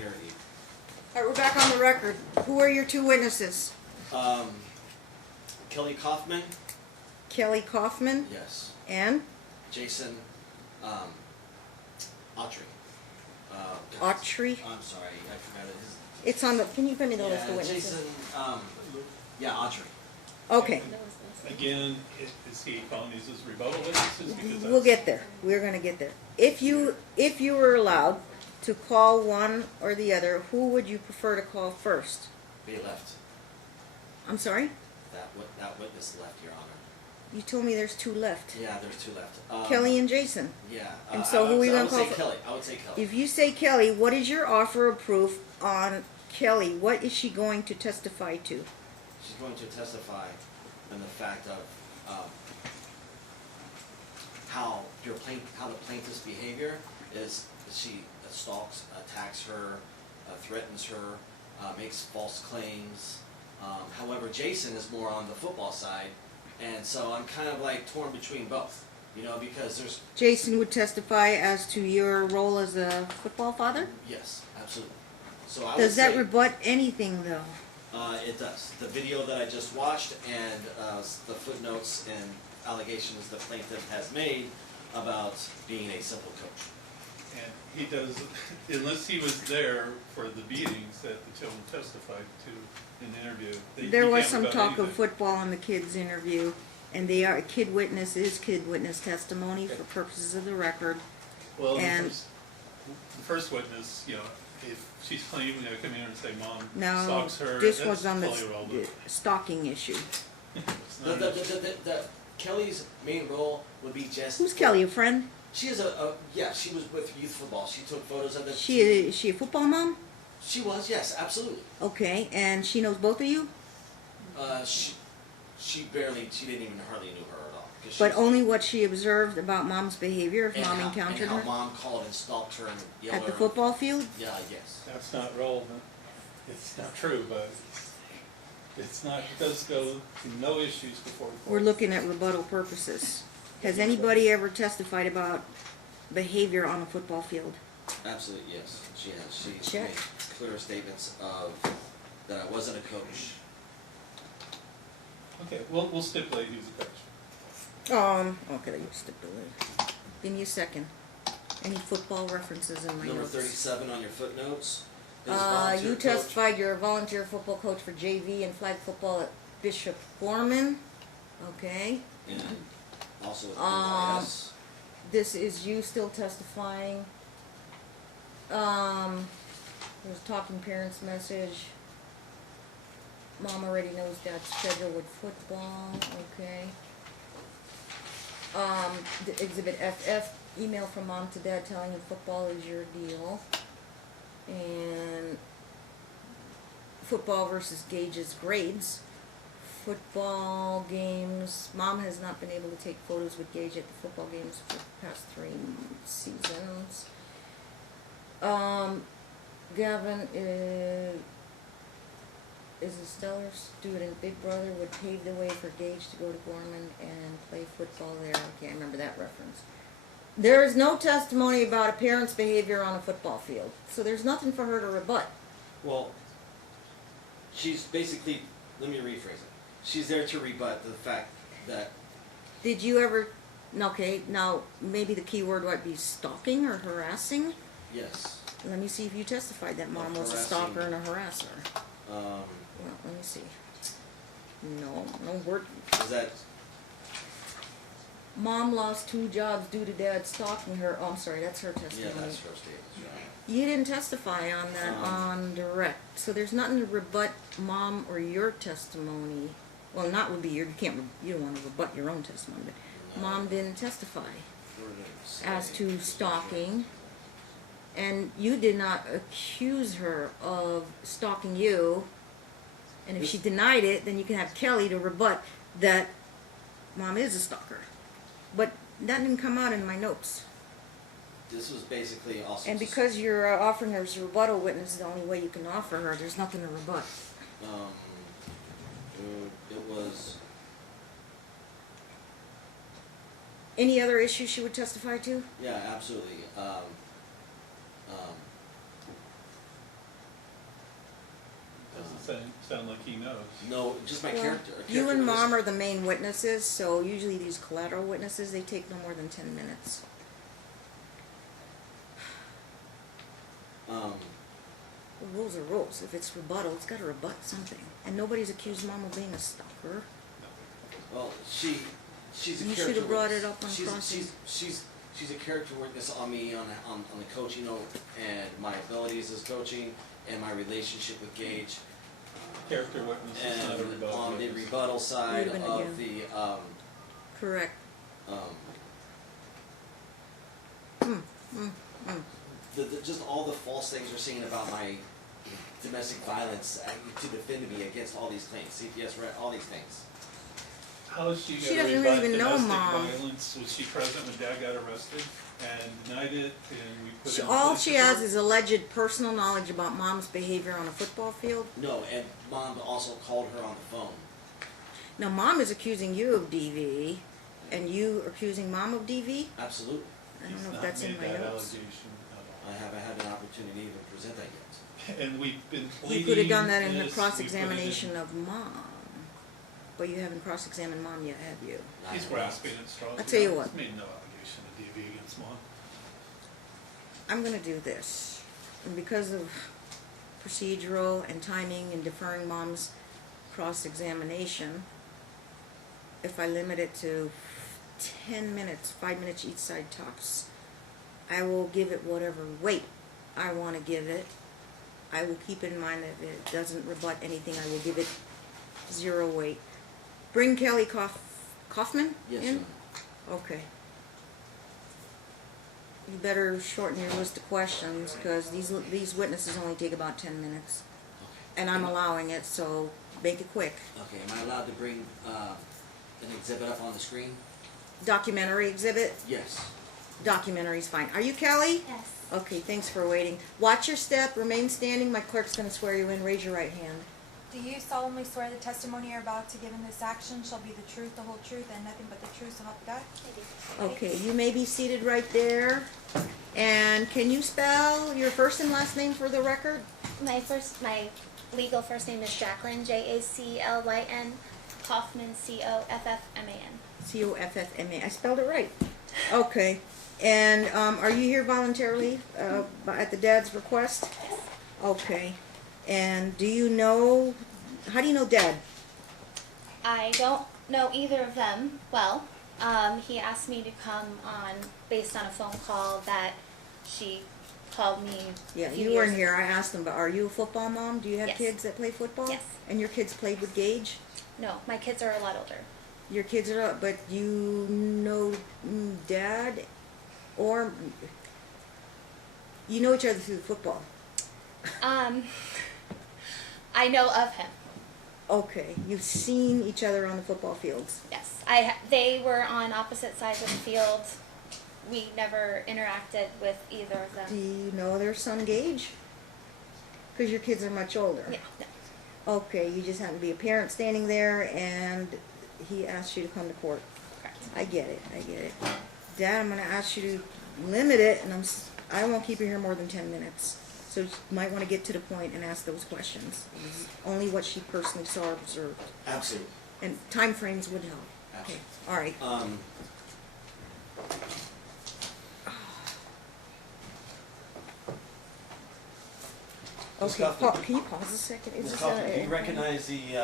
clarity. All right, we're back on the record. Who are your two witnesses? Kelly Kaufman. Kelly Kaufman Yes. and Jason Autry. Autry. I'm sorry, I forgot his. It's on the. Can you put me the list of Yeah, witnesses? Jason. Yeah, Autry. Okay, Again, is he calling these as rebuttal witnesses? Because we'll get there. We're gonna get there. If you were allowed to call one or the other, who would you prefer to call first? They left. I'm sorry. That witness left, Your Honor. You told me there's two left. Yeah, there's two left. Kelly and Jason. Yeah. And so who are you I gonna would call? say Kelly. I would say Kelly. If you say Kelly, what is your offer of proof on Kelly? What is she going to testify to? She's going to testify on the fact of how the plaintiff's behavior is. She stalks, attacks her, threatens her, makes false claims. However, Jason is more on the football side, and so I'm kind of like torn between both. You know, because there's. Jason would testify as to your role as a football father? Yes, absolutely. So I Does would that say, rebut anything, though? It does. The video that I just watched and the footnotes and allegations the plaintiff has made about being a simple coach. And he does, unless he was there for the beatings that the children testified to in the interview. There you was can't some rebut talk of anything. football in the kids' interview, and they are kid witness testimony for purposes of the record. Well, and the first witness, you know, if she's claiming to come in and say mom no, stalks her, this that's was on the fully irrelevant. stalking issue. It's not- Kelly's main role would be just. Who's Kelly? A friend? She is yeah. She was with youth football. She took photos of the. Is she a football mom? She was, yes, absolutely. Okay, and she knows both of you? She didn't even hardly knew her at all. But only what she observed about mom's behavior if mom encountered and how her? mom called and stalked her and yelled At the her. football field? Yeah, yes. That's not relevant. It's not true, but it's not. It does go to no issues before the court. We're looking at rebuttal purposes. Has anybody ever testified about behavior on a football field? Absolutely, yes. She has. She Check. made clear statements of that I wasn't a coach. Okay, we'll stipulate who's a coach. Okay, you stipulate. Give me a second. Any football references in my Number notes? 37 on your footnotes. Is volunteer You coach. testified you're a volunteer football coach for JV and flag football at Bishop Gorman. Okay. And also with NYS. This is you still testifying. There's a talking parents message. Mom already knows dad's schedule with football. Okay. The exhibit FF, email from mom to dad telling him football is your deal. And football versus Gage's grades. Football games. Mom has not been able to take photos with Gage at the football games for the past 3 seasons. Gavin is a stellar student. Big brother would pave the way for Gage to go to Gorman and play football there. Okay, I remember that reference. There is no testimony about a parent's behavior on a football field, so there's nothing for her to rebut. Well, she's basically, let me rephrase it. She's there to rebut the fact that. Did you ever, okay, now maybe the key word might be stalking or harassing? Yes. Let me see if you testified that mom was a stalker and a harasser. Well, let me see. No word. Is that. Mom lost 2 jobs due to dad stalking her. Oh, I'm sorry, that's her testimony. Yeah, that's her statement. Right. You didn't testify on that on direct, so there's nothing to rebut mom or your testimony. Well, not would be you don't want to rebut your own testimony, but mom didn't testify as to stalking, and you did not accuse her of stalking you. And if she denied it, then you can have Kelly to rebut that mom is a stalker. But that didn't come out in my notes. This was basically also. And because you're offering her as a rebuttal witness, the only way you can offer her, there's nothing to rebut. It was. Any other issues she would testify to? Yeah, absolutely. sound like he knows. No, just my Well, character. you and Mom are the main witnesses, so usually these collateral witnesses, they take no more than 10 minutes. Rules are rules. If it's rebuttal, it's got to rebut something. And nobody's accused Mom of being a stalker. Well, she's a You character. should have brought witness. it up on crossing. She's a character witness on me on the coaching note and my abilities as coaching and my relationship with Gage. Character witness is not a And rebuttal on the witness. rebuttal side Would've been of the Correct. just all the false things you're saying about my domestic violence to defend me against all these claims, CPS, all these things. How is she She gonna doesn't rebut even know domestic Mom. violence? Was she present when Dad got arrested and denied it, and we put in All police she has report? is alleged personal knowledge about Mom's behavior on a football field. No, and Mom also called her on the phone. Now, Mom is accusing you of DV, and you are accusing Mom of DV? Absolutely. I don't He's know if not that's in made my that notes. allegation at I haven't had an opportunity to even present that yet. all. And we've been pleading You could have done that in the this, we put it in- cross-examination of Mom. But you haven't cross-examined Mom yet, have you? He's grasping at straws. I'll tell you He's what. made no allegation of DV against Mom. I'm gonna do this. And because of procedural and timing and deferring Mom's cross-examination, if I limit it to 10 minutes, 5 minutes each side talks, I will give it whatever weight I want to give it. I will keep in mind that if it doesn't rebut anything, I will give it 0 weight. Bring Kelly Kaufman Yes, in? ma'am. Okay. You better shorten your list of questions, because these witnesses only take about 10 minutes. Okay. And I'm allowing it, so make it quick. Okay, am I allowed to bring an exhibit up on the screen? Documentary exhibit? Yes. Documentary's fine. Are you Kelly? Yes. Okay, thanks for waiting. Watch your step, remain standing. My clerk's gonna swear you in. Raise your right hand. Do you solemnly swear the testimony you're about to give in this action shall be the truth, the whole truth, and nothing but the truth, so help you God? I do. Okay, you may be seated right there. And can you spell your first and last name for the record? My legal first name is Jacqueline, Jaclyn, Kaufman, Coffman. Coffma. I spelled it right. Okay. And are you here voluntarily at the dad's request? Yes. Okay. And do you know, how do you know Dad? I don't know either of them well. He asked me to come on based on a phone call that she called me. Yeah, a few you years weren't here. I asked him, but are you a football mom? Do you have Yes. kids that play football? Yes. And your kids played with Gage? No, my kids are a lot older. Your kids are, but you know Dad, or you know each other through football. I know of him. Okay, you've seen each other on the football fields. Yes, they were on opposite sides of the field. We never interacted with either of Do them. you know their son Gage? Because your kids are much older. Yeah, no, Okay, you just happen to be a parent standing there, and he asked you to come to court. correct. I get it. Dad, I'm going to ask you to limit it, and I won't keep you here more than 10 minutes. So you might want to get to the point and ask those questions. Only what she personally saw or observed. Absolutely. And time frames would help. Okay, all right. Ms. Okay, Kaufman, can you pause a second? Is Ms. this Kaufman, do a- you recognize the